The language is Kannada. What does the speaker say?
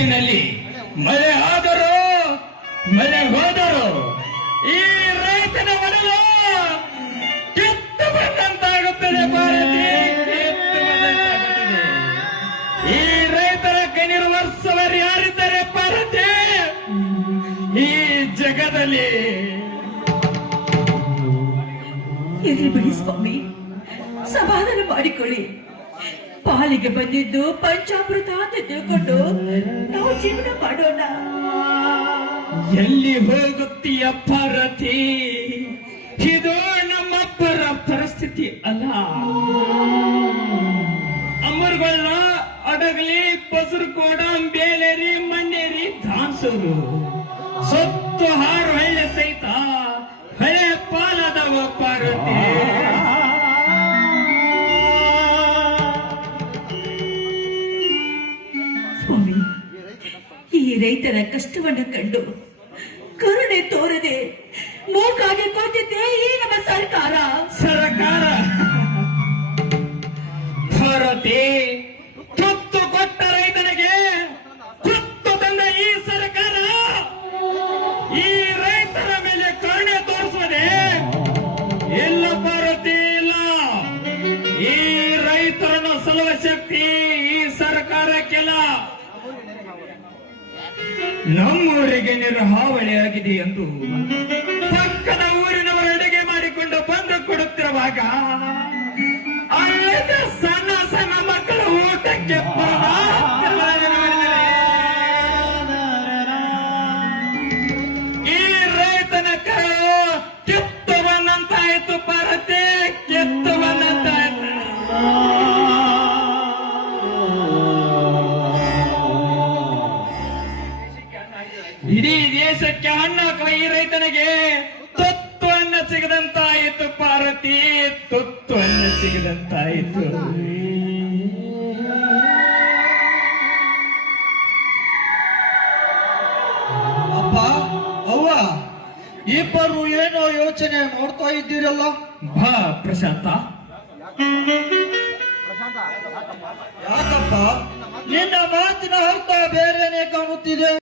ಒಟ್ಟಿನಲ್ಲಿ ಮಳೆ ಆದರೂ ಮಳೆ ಹೋದರೂ ಈ ರೈತನ ಮರಳು ಕಿತ್ತು ಬಂದಂತಾಗುತ್ತದೆ ಭಾರತಿ, ಕಿತ್ತು ಬಂದಂತಾಗುತ್ತದೆ. ಈ ರೈತರ ಕಣ್ಣೀರು ವರ್ಷವರು ಯಾರಿದ್ದಾರೆ ಭಾರತಿ ಈ ಜಗದಲ್ಲಿ? ಎಲ್ಲಿ ಬಿಡಿ ಸ್ವಾಮಿ, ಸಮಾಧಾನ ಮಾಡಿಕೊಳ್ಳಿ. ಪಾಲಿಗೆ ಬಂದಿದ್ದು ಪಂಚಾಮೃತ ಅಂತ ತಿಳ್ಕೊಂಡು ನಾವು ಜೀವನ ಮಾಡೋಣ. ಎಲ್ಲಿ ಹೋಗುತ್ತೀಯ ಭಾರತಿ? ಇದು ನಮ್ಮಪ್ಪರ ಪರಿಸ್ಥಿತಿ ಅಲ್ಲ. ಅಮರ್ಗಳ ಅಡಗಲಿ, ಪಸರುಕೋಡ, ಬೇಲೇರಿ, ಮಣ್ಣೇರಿ, ಧಾನ್ಸೂರು ಸೊತ್ತು ಹಾರು ಹಳ್ಳಿ ಸಹಿತ ಹಳೆ ಪಾಲದವ ಭಾರತಿ. ಸ್ವಾಮಿ, ಈ ರೈತರ ಕಷ್ಟವನ್ನು ಕಂಡು ಕರುಣೆ ತೋರದೆ ಮೂಕಾಗಿ ಕೂತಿದ್ದೆ ಈ ನಮ್ಮ ಸರ್ಕಾರ. ಭಾರತಿ, ತುತ್ತು ಕೊಟ್ಟ ರೈತನಿಗೆ ತುತ್ತು ತಂದ ಈ ಸರ್ಕಾರ ಈ ರೈತರ ಮೇಲೆ ಕರುಣೆ ತೋರಿಸುವುದೇ ಇಲ್ಲ ಭಾರತಿ, ಇಲ್ಲ. ಈ ರೈತರನ್ನು ಸಲುವ ಶಕ್ತಿ ಈ ಸರ್ಕಾರಕ್ಕಿಲ್ಲ. ನಮ್ಮೂರಿಗೆ ನೀರು ಹಾವಳಿಯಾಗಿದೆ ಎಂದು ಪಕ್ಕದ ಊರಿನವರ ಅಡುಗೆ ಮಾಡಿಕೊಂಡು ಬಂದು ಕೊಡುತ್ತಿರುವಾಗ ಅಲ್ಲದ ಸಣ್ಣ ಸಣ್ಣ ಮಕ್ಕಳು ಊಟಕ್ಕೆ ಈ ರೈತನ ಕರು ಕಿತ್ತು ಬಂದಂತಾಯಿತು ಭಾರತಿ, ಕಿತ್ತು ಬಂದಂತಾಯಿತು. ಇಡೀ ದೇಶಕ್ಕೆ ಹಣ್ಣಾಕುವ ಈ ರೈತನಿಗೆ ತುತ್ತು ಅನ್ನ ಸಿಗದಂತಾಯಿತು ಭಾರತಿ, ತುತ್ತು ಅನ್ನ ಸಿಗದಂತಾಯಿತು. ಅಪ್ಪ, ಅವ್ವ, ಇಬ್ಬರು ಏನೋ ಯೋಚನೆ ಮಾಡ್ತಾ ಇದ್ದೀರಲ್ಲ? ಬಾ ಪ್ರಶಾಂತ. ಯಾಕಪ್ಪ, ನಿನ್ನ ಮಾತಿನ ಅರ್ಥ ಬೇರೆನೆ ಕಾಣುತ್ತಿದೆ.